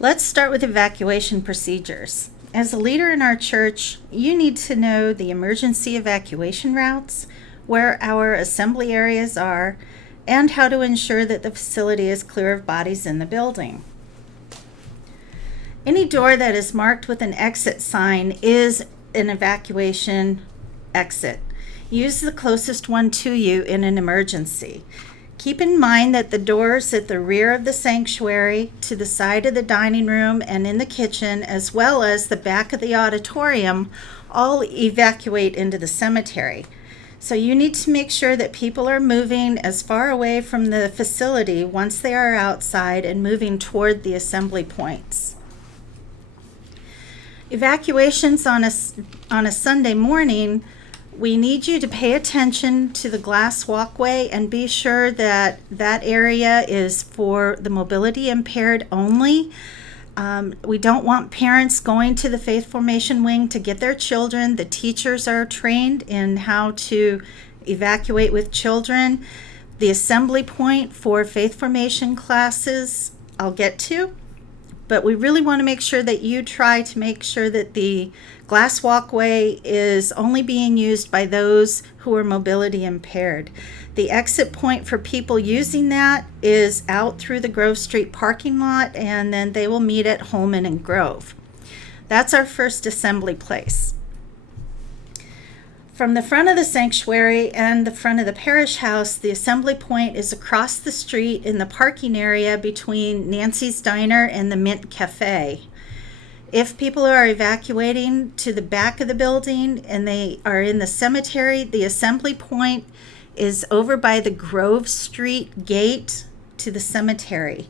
Let's start with evacuation procedures. As a leader in our church, you need to know the emergency evacuation routes, where our assembly areas are, and how to ensure that the facility is clear of bodies in the building. Any door that is marked with an exit sign is an evacuation exit. Use the closest one to you in an emergency. Keep in mind that the doors at the rear of the sanctuary, to the side of the dining room, and in the kitchen, as well as the back of the auditorium, all evacuate into the cemetery. So you need to make sure that people are moving as far away from the facility once they are outside and moving toward the assembly points. Evacuations on a Sunday morning, we need you to pay attention to the glass walkway and be sure that that area is for the mobility impaired only. We don't want parents going to the Faith Formation Wing to get their children. The teachers are trained in how to evacuate with children. The assembly point for Faith Formation classes, I'll get to. But we really want to make sure that you try to make sure that the glass walkway is only being used by those who are mobility impaired. The exit point for people using that is out through the Grove Street parking lot, and then they will meet at Holman and Grove. That's our first assembly place. From the front of the sanctuary and the front of the parish house, the assembly point is across the street in the parking area between Nancy's Diner and the Mint Cafe. If people are evacuating to the back of the building and they are in the cemetery, the assembly point is over by the Grove Street gate to the cemetery.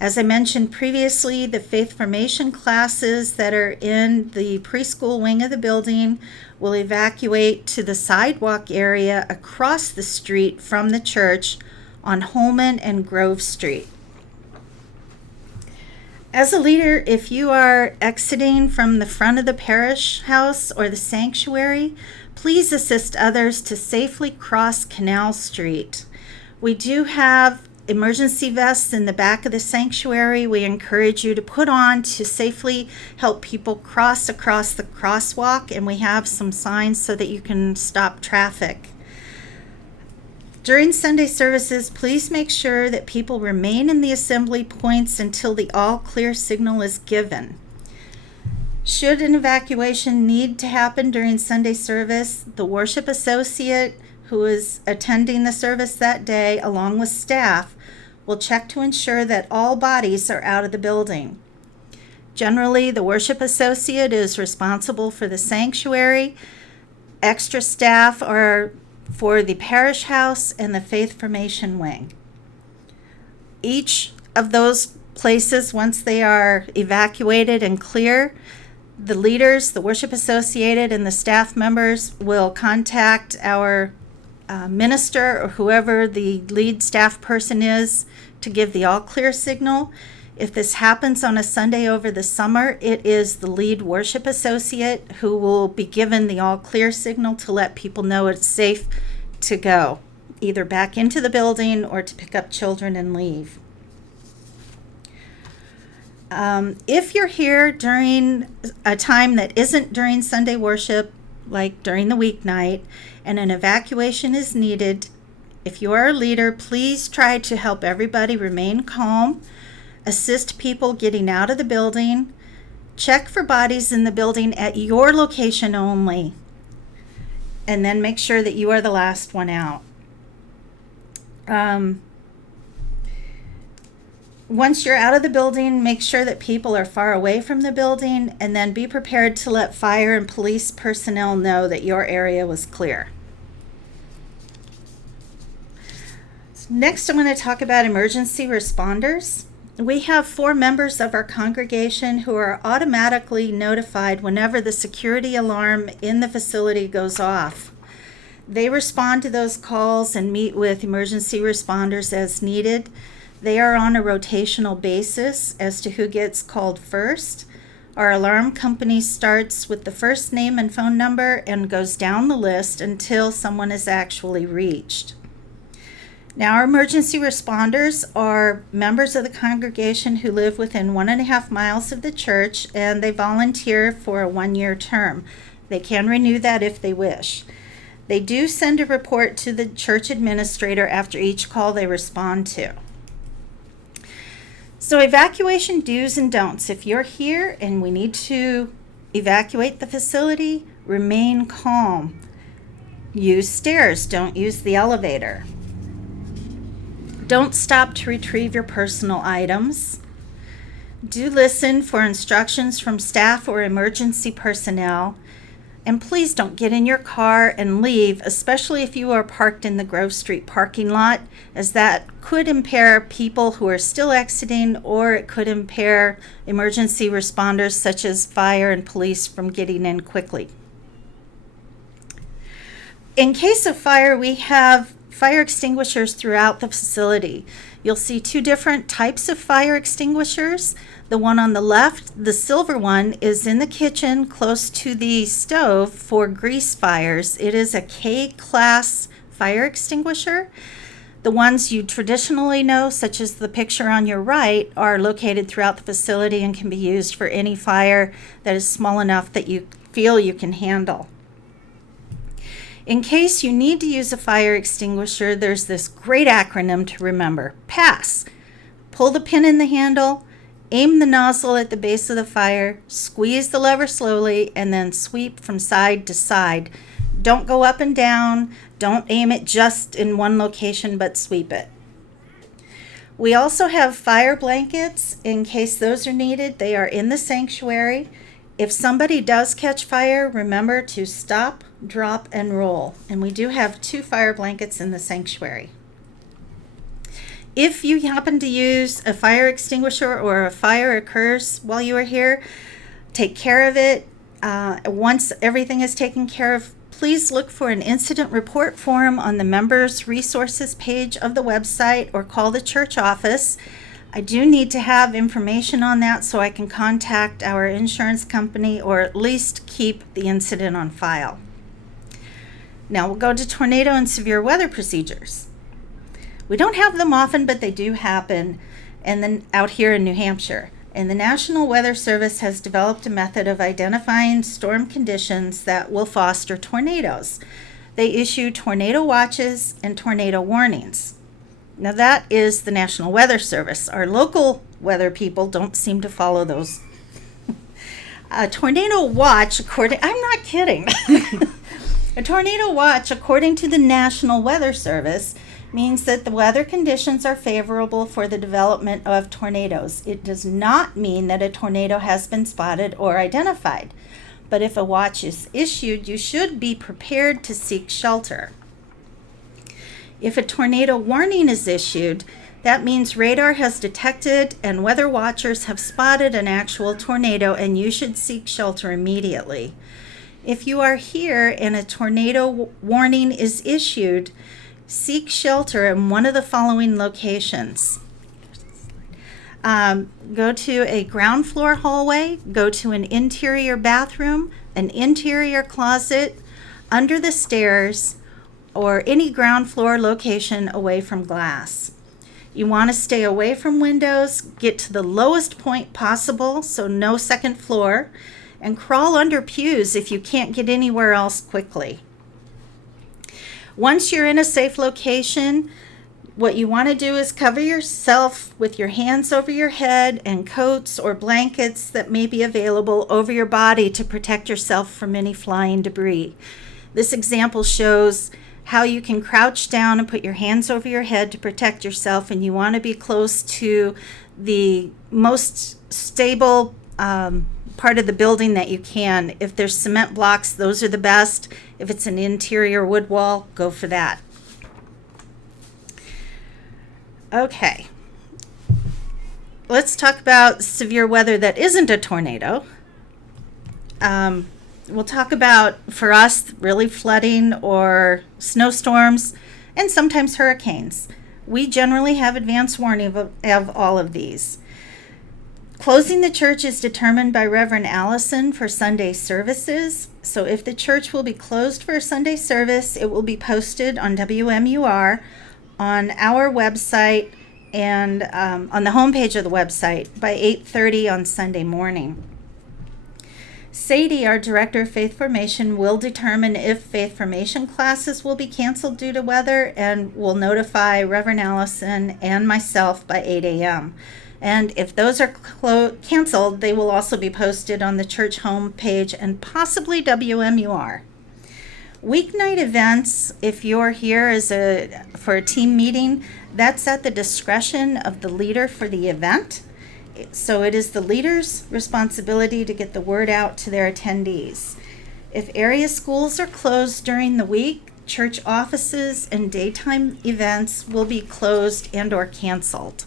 As I mentioned previously, the Faith Formation classes that are in the preschool wing of the building will evacuate to the sidewalk area across the street from the church on Holman and Grove Street. As a leader, if you are exiting from the front of the parish house or the sanctuary, please assist others to safely cross Canal Street. We do have emergency vests in the back of the sanctuary. We encourage you to put on to safely help people cross across the crosswalk, and we have some signs so that you can stop traffic. During Sunday services, please make sure that people remain in the assembly points until the all clear signal is given. Should an evacuation need to happen during Sunday service, the worship associate who is attending the service that day, along with staff, will check to ensure that all bodies are out of the building. Generally, the worship associate is responsible for the sanctuary. Extra staff are for the parish house and the Faith Formation Wing. Each of those places, once they are evacuated and clear, the leaders, the worship associated, and the staff members will contact our minister or whoever the lead staff person is to give the all clear signal. If this happens on a Sunday over the summer, it is the lead worship associate who will be given the all clear signal to let people know it's safe to go, either back into the building or to pick up children and leave. If you're here during a time that isn't during Sunday worship, like during the weeknight, and an evacuation is needed, if you are a leader, please try to help everybody remain calm, assist people getting out of the building, check for bodies in the building at your location only, and then make sure that you are the last one out. Once you're out of the building, make sure that people are far away from the building, and then be prepared to let fire and police personnel know that your area was clear. So next, I'm going to talk about emergency responders. We have 4 members of our congregation who are automatically notified whenever the security alarm in the facility goes off. They respond to those calls and meet with emergency responders as needed. They are on a rotational basis as to who gets called first. Our alarm company starts with the first name and phone number and goes down the list until someone is actually reached. Now, our emergency responders are members of the congregation who live within 1.5 miles of the church, and they volunteer for a 1-year term. They can renew that if they wish. They do send a report to the church administrator after each call they respond to. So, evacuation do's and don'ts. If you're here and we need to evacuate the facility, remain calm. Use stairs, don't use the elevator. Don't stop to retrieve your personal items. Do listen for instructions from staff or emergency personnel. And please don't get in your car and leave, especially if you are parked in the Grove Street parking lot, as that could impair people who are still exiting, or it could impair emergency responders such as fire and police from getting in quickly. In case of fire, we have fire extinguishers throughout the facility. You'll see 2 different types of fire extinguishers. The one on the left, the silver one, is in the kitchen close to the stove for grease fires. It is a K-class fire extinguisher. The ones you traditionally know, such as the picture on your right, are located throughout the facility and can be used for any fire that is small enough that you feel you can handle. In case you need to use a fire extinguisher, there's this great acronym to remember: PASS. Pull the pin in the handle, aim the nozzle at the base of the fire, squeeze the lever slowly, and then sweep from side to side. Don't go up and down. Don't aim it just in one location, but sweep it. We also have fire blankets in case those are needed. They are in the sanctuary. If somebody does catch fire, remember to stop, drop, and roll. And we do have 2 fire blankets in the sanctuary. If you happen to use a fire extinguisher or a fire occurs while you are here, take care of it. Once everything is taken care of, please look for an incident report form on the members' resources page of the website or call the church office. I do need to have information on that so I can contact our insurance company, or at least keep the incident on file. Now we'll go to tornado and severe weather procedures. We don't have them often, but they do happen, and then out here in New Hampshire. And the National Weather Service has developed a method of identifying storm conditions that will foster tornadoes. They issue tornado watches and tornado warnings. Now that is the National Weather Service. Our local weather people don't seem to follow those. A tornado watch, I'm not kidding. A tornado watch, according to the National Weather Service, means that the weather conditions are favorable for the development of tornadoes. It does not mean that a tornado has been spotted or identified. But if a watch is issued, you should be prepared to seek shelter. If a tornado warning is issued, that means radar has detected and weather watchers have spotted an actual tornado, and you should seek shelter immediately. If you are here and a tornado warning is issued, seek shelter in one of the following locations. Go to a ground floor hallway, go to an interior bathroom, an interior closet, under the stairs, or any ground floor location away from glass. You want to stay away from windows, get to the lowest point possible, so no second floor, and crawl under pews if you can't get anywhere else quickly. Once you're in a safe location, what you want to do is cover yourself with your hands over your head and coats or blankets that may be available over your body to protect yourself from any flying debris. This example shows how you can crouch down and put your hands over your head to protect yourself, and you want to be close to the most stable part of the building that you can. If there's cement blocks, those are the best. If it's an interior wood wall, go for that. Okay, let's talk about severe weather that isn't a tornado. We'll talk about, for us, really flooding or snowstorms and sometimes hurricanes. We generally have advance warning of all of these. Closing the church is determined by Reverend Allison for Sunday services. So if the church will be closed for a Sunday service, it will be posted on WMUR on our website and on the homepage of the website by 8:30 on Sunday morning. Sadie, our Director of Faith Formation, will determine if Faith Formation classes will be canceled due to weather and will notify Reverend Allison and myself by 8 a.m. And if those are canceled, they will also be posted on the church homepage and possibly WMUR. Weeknight events, if you're here for a team meeting, that's at the discretion of the leader for the event. So it is the leader's responsibility to get the word out to their attendees. If area schools are closed during the week, church offices and daytime events will be closed and or canceled.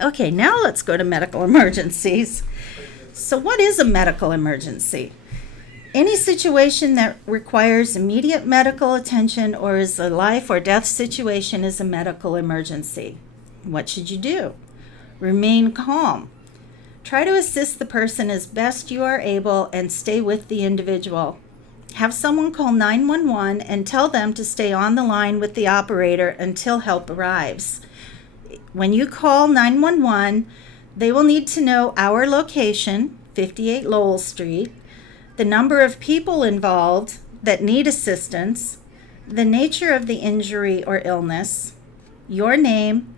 Okay, now let's go to medical emergencies. So what is a medical emergency? Any situation that requires immediate medical attention or is a life or death situation is a medical emergency. What should you do? Remain calm. Try to assist the person as best you are able and stay with the individual. Have someone call 911 and tell them to stay on the line with the operator until help arrives. When you call 911, they will need to know our location, 58 Lowell Street, the number of people involved that need assistance, the nature of the injury or illness, your name,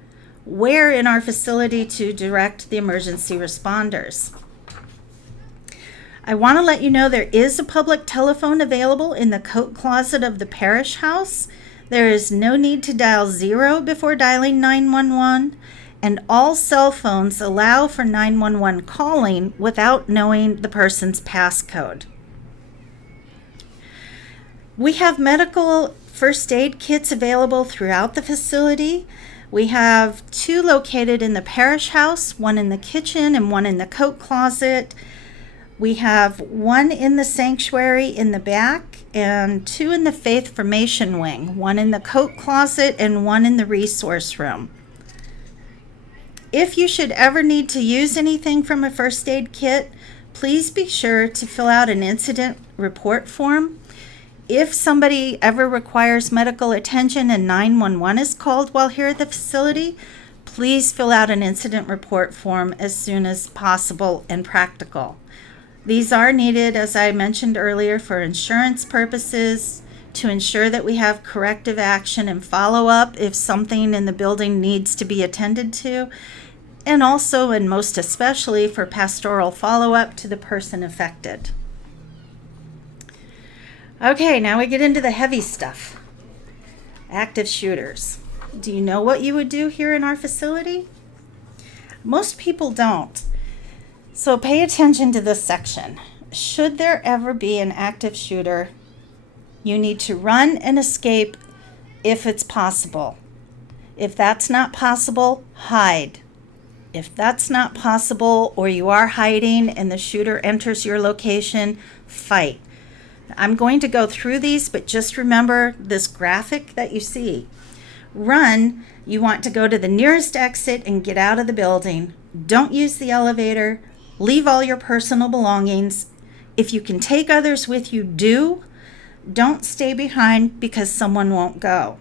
where in our facility to direct the emergency responders. I want to let you know there is a public telephone available in the coat closet of the parish house. There is no need to dial 0 before dialing 911, and all cell phones allow for 911 calling without knowing the person's passcode. We have medical first aid kits available throughout the facility. We have 2 located in the parish house, 1 in the kitchen and 1 in the coat closet. We have 1 in the sanctuary in the back and 2 in the Faith Formation wing, 1 in the coat closet and 1 in the resource room. If you should ever need to use anything from a first aid kit, please be sure to fill out an incident report form. If somebody ever requires medical attention and 911 is called while here at the facility, please fill out an incident report form as soon as possible and practical. These are needed, as I mentioned earlier, for insurance purposes, to ensure that we have corrective action and follow-up if something in the building needs to be attended to, and also, and most especially, for pastoral follow-up to the person affected. Okay, now we get into the heavy stuff. Active shooters. Do you know what you would do here in our facility? Most people don't. So pay attention to this section. Should there ever be an active shooter, you need to run and escape if it's possible. If that's not possible, hide. If that's not possible or you are hiding and the shooter enters your location, fight. I'm going to go through these, but just remember this graphic that you see. Run, you want to go to the nearest exit and get out of the building. Don't use the elevator. Leave all your personal belongings. If you can take others with you, do. Don't stay behind because someone won't go.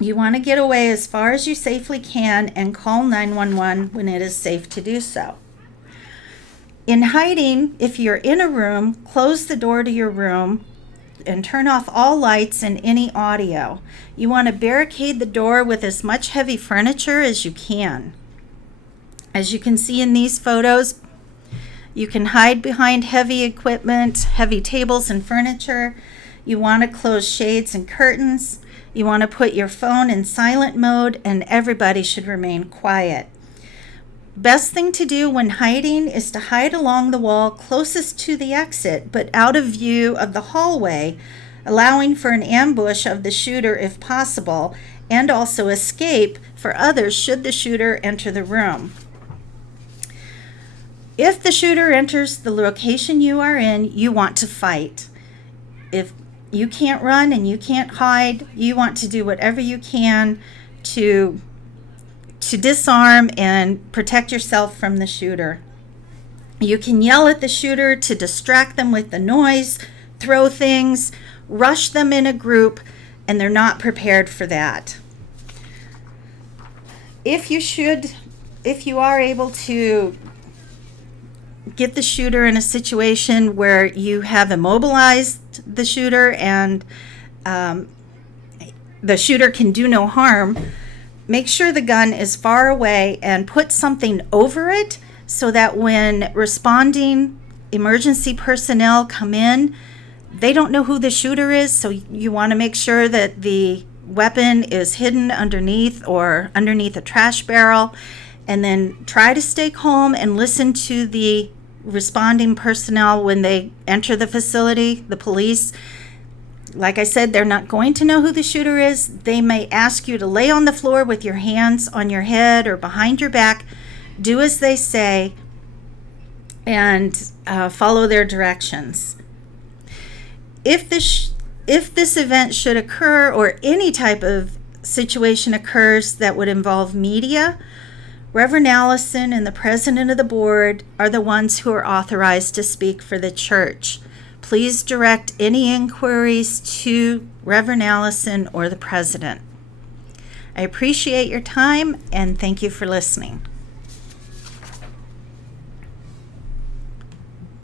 You want to get away as far as you safely can and call 911 when it is safe to do so. In hiding, if you're in a room, close the door to your room and turn off all lights and any audio. You want to barricade the door with as much heavy furniture as you can. As you can see in these photos, you can hide behind heavy equipment, heavy tables and furniture. You want to close shades and curtains. You want to put your phone in silent mode, and everybody should remain quiet. Best thing to do when hiding is to hide along the wall closest to the exit, but out of view of the hallway, allowing for an ambush of the shooter if possible, and also escape for others should the shooter enter the room. If the shooter enters the location you are in, you want to fight. If you can't run and you can't hide, you want to do whatever you can to disarm and protect yourself from the shooter. You can yell at the shooter to distract them with the noise, throw things, rush them in a group, and they're not prepared for that. If you are able to get the shooter in a situation where you have immobilized the shooter and the shooter can do no harm, make sure the gun is far away and put something over it so that when responding emergency personnel come in, they don't know who the shooter is. So you want to make sure that the weapon is hidden underneath a trash barrel, and then try to stay calm and listen to the responding personnel when they enter the facility, the police. Like I said, they're not going to know who the shooter is. They may ask you to lay on the floor with your hands on your head or behind your back. Do as they say and follow their directions. If this event should occur, or any type of situation occurs that would involve media, Reverend Allison and the president of the board are the ones who are authorized to speak for the church. Please direct any inquiries to Reverend Allison or the president. I appreciate your time and thank you for listening.